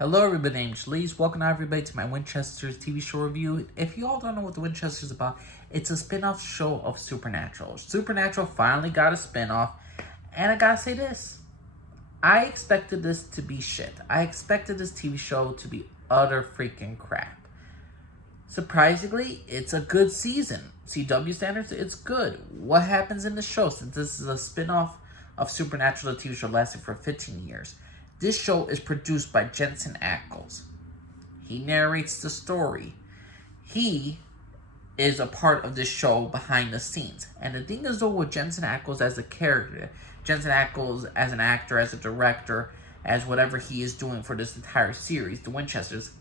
Hello everybody, name's Lee's. Welcome everybody to my Winchesters TV show review. If you all don't know what the Winchesters is about, it's a spin-off show of Supernatural. Supernatural finally got a spin-off, and I gotta say this. I expected this to be shit. I expected this TV show to be utter freaking crap. Surprisingly, it's a good season. CW standards, it's good. What happens in the show, since this is a spin-off of Supernatural, the TV show lasted for 15 years. This show is produced by Jensen Ackles. He narrates the story. He is a part of this show behind the scenes. And the thing is though with Jensen Ackles as a character, Jensen Ackles as an actor, as a director, as whatever he is doing for this entire series, the Winchesters,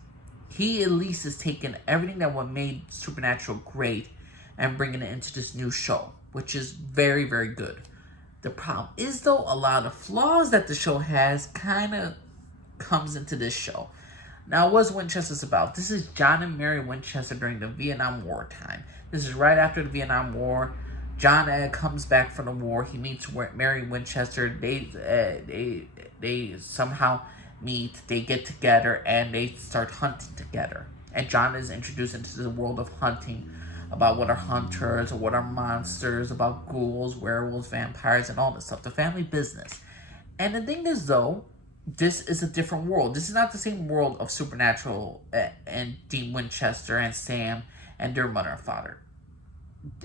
he at least has taken everything that what made Supernatural great and bringing it into this new show, which is very, very good. The problem is, though, a lot of flaws that the show has kind of comes into this show. Now, what's Winchesters about? This is John and Mary Winchester during the Vietnam War time. This is right after the Vietnam War. John comes back from the war. He meets Mary Winchester. They somehow meet. They get together and they start hunting together. And John is introduced into the world of hunting, about what are hunters, or what are monsters, about ghouls, werewolves, vampires, and all this stuff. The family business. And the thing is, though, this is a different world. This is not the same world of Supernatural and Dean Winchester and Sam and their mother and father.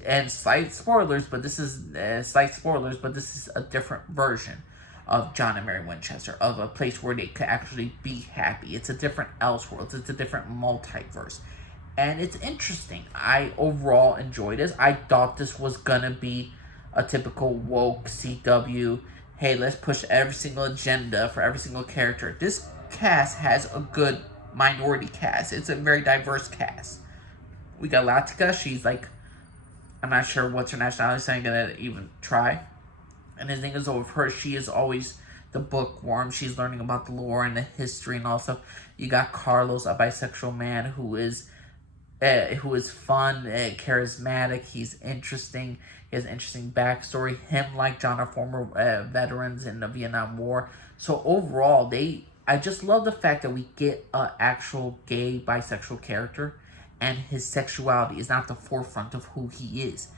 And slight spoilers, but this is a different version of John and Mary Winchester, of a place where they could actually be happy. It's a different Elseworlds. It's a different multiverse. And it's interesting. I overall enjoyed this. I thought this was gonna be a typical woke CW, hey, let's push every single agenda for every single character. This cast has a good minority cast. It's a very diverse cast. We got Latika. She's like, I'm not sure what's her nationality, so I'm gonna even try. And the thing is, with her, she is always the bookworm. She's learning about the lore and the history and all stuff. You got Carlos, a bisexual man who is fun, charismatic. He's interesting. He has an interesting backstory. Him, like John, are former veterans in the Vietnam War. So overall, I just love the fact that we get an actual gay bisexual character, and his sexuality is not the forefront of who he is.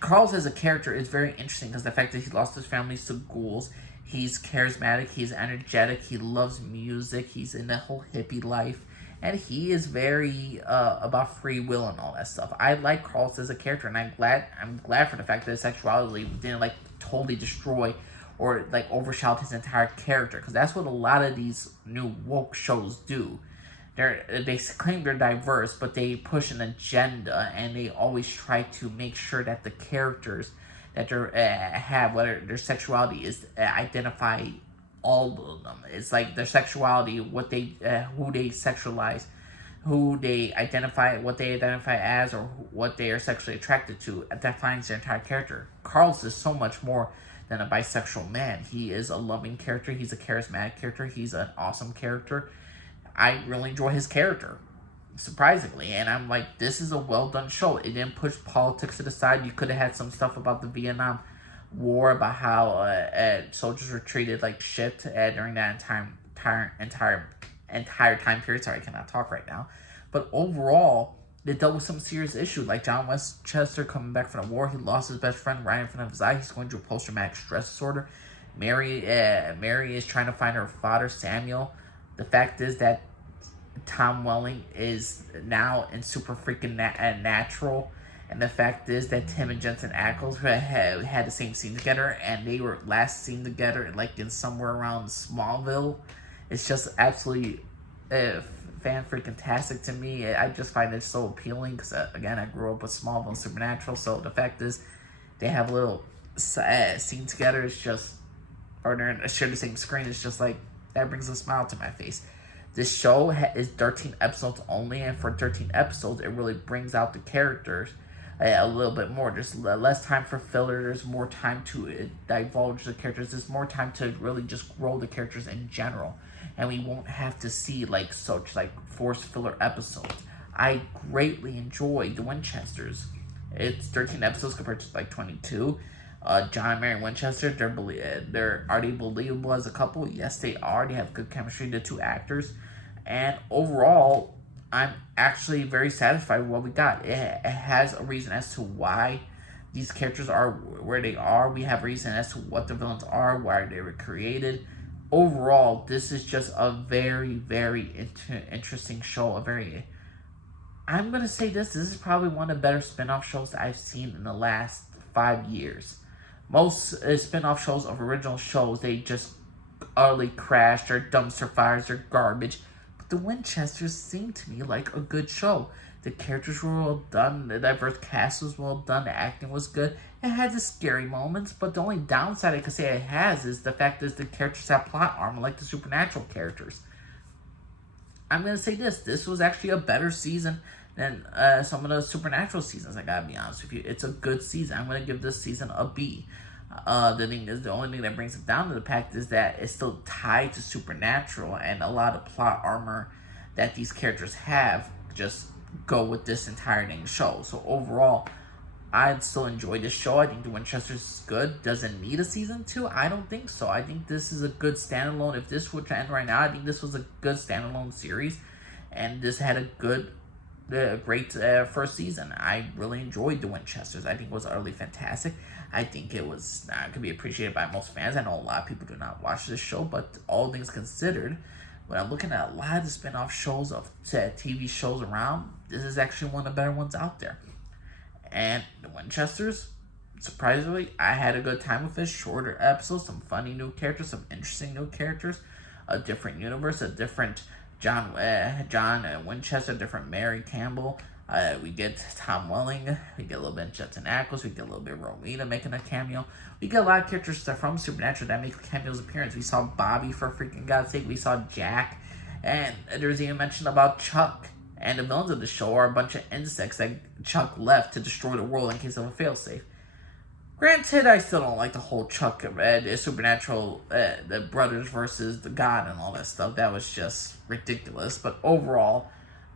Carlos as a character is very interesting because the fact that he lost his family to ghouls. He's charismatic. He's energetic. He loves music. He's in the whole hippie life. And he is very about free will and all that stuff. I like Carlos as a character, and I'm glad for the fact that his sexuality didn't like totally destroy or like overshadow his entire character, because that's what a lot of these new woke shows do. They claim they're diverse, but they push an agenda, and they always try to make sure that the characters that they have, whether their sexuality is identify all of them. It's like their sexuality, what they, who they sexualize, who they identify, what they identify as, or what they are sexually attracted to, defines their entire character. Carlos is so much more than a bisexual man. He is a loving character. He's a charismatic character. He's an awesome character. I really enjoy his character, surprisingly. And I'm like, this is a well done show. It didn't push politics to the side. You could have had some stuff about the Vietnam War, about how soldiers were treated like shit during that entire time period. Sorry, I cannot talk right now. But overall, they dealt with some serious issues, like John Winchester coming back from the war. He lost his best friend right in front of his eye. He's going through post-traumatic stress disorder. Mary is trying to find her father, Samuel. The fact is that Tom Welling is now in super freaking natural. And the fact is that Tim and Jensen Ackles had the same scene together, and they were last seen together like in somewhere around Smallville. It's just absolutely fan-freaking-tastic to me. I just find it so appealing because, again, I grew up with Smallville and Supernatural, so the fact is they have a little scene together. It's just, or they're share the same screen. It's just like, that brings a smile to my face. This show is 13 episodes only, and for 13 episodes, it really brings out the characters a little bit more. There's less time for filler. There's more time to divulge the characters. There's more time to really just grow the characters in general, and we won't have to see like such like forced filler episodes. I greatly enjoy the Winchesters. It's 13 episodes compared to like 22. John and Mary Winchester, they're already believable as a couple. Yes, they are. They have good chemistry, the two actors. And overall, I'm actually very satisfied with what we got. It has a reason as to why these characters are where they are. We have a reason as to what the villains are, why they were created. Overall, this is just a very, very interesting show. I'm going to say this is probably one of the better spin-off shows that I've seen in the last 5 years. Most spin-off shows of original shows, they just utterly crashed, or dumpster fires, or garbage. But the Winchesters seemed to me like a good show. The characters were well done, the diverse cast was well done, the acting was good. It had the scary moments, but the only downside I could say it has is the fact that the characters have plot armor like the supernatural characters. I'm going to say this was actually a better season than some of the supernatural seasons, I gotta be honest with you. It's a good season. I'm going to give this season a B. The only thing that brings it down to the fact is that it's still tied to supernatural, and a lot of plot armor that these characters have just go with this entire dang show. So overall, I'd still enjoy this show. I think The Winchesters is good. Does it need a season 2? I don't think so. I think this is a good standalone. If this were to end right now, I think this was a good standalone series. And this had a great first season. I really enjoyed The Winchesters. I think it was utterly fantastic. I think it was could be appreciated by most fans. I know a lot of people do not watch this show, but all things considered, when I'm looking at a lot of the spin-off shows of TV shows around, this is actually one of the better ones out there. And The Winchesters, surprisingly, I had a good time with this. Shorter episodes, some funny new characters, some interesting new characters, a different universe, a different John Winchester, different Mary Campbell. We get Tom Welling, we get a little bit of Jensen Ackles, we get a little bit of Romita making a cameo. We get a lot of characters that from Supernatural that make cameos appearance. We saw Bobby, for freaking God's sake. We saw Jack, and there's even mention about Chuck. And the villains of the show are a bunch of insects that Chuck left to destroy the world in case of a failsafe. Granted, I still don't like the whole Chuck supernatural, the brothers versus the god and all that stuff. That was just ridiculous. But overall,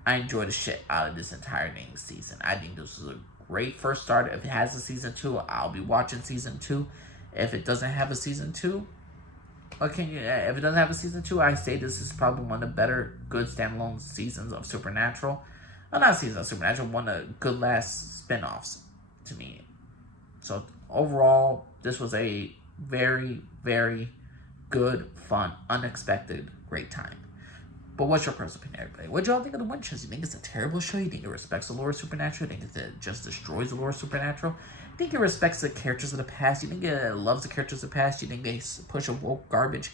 I enjoyed the shit out of this entire dang season. I think this was a great first start. If it has a season 2, I'll be watching season 2. If it doesn't have a season 2, if it doesn't have a season 2, I say this is probably one of the better, good standalone seasons of Supernatural. Well, not seasons of Supernatural, one of the good last spin-offs to me. So overall, this was a very, very good, fun, unexpected, great time. But what's your personal opinion, everybody? What y'all think of The Winchesters? You think it's a terrible show? You think it respects the lore of Supernatural? You think it just destroys the lore of Supernatural? You think it respects the characters of the past? You think it loves the characters of the past? You think they push a woke garbage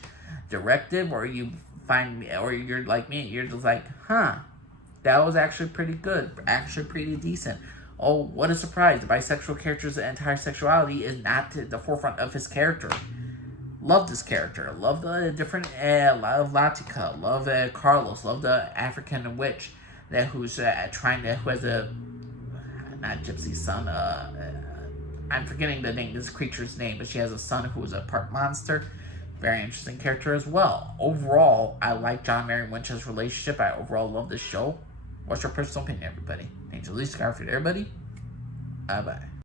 directive? Or you're like me, you're just like, huh, that was actually pretty good, actually pretty decent. Oh, what a surprise. The bisexual character's entire sexuality is not to the forefront of his character. Love this character. Love the different, love Latika. Love Carlos. Love the African witch who has a, not gypsy son, I'm forgetting this creature's name, but she has a son who is a part monster. Very interesting character as well. Overall, I like John and Mary Winchester's relationship. I overall love this show. What's your personal opinion, everybody? Thanks for listening, everybody. Bye-bye.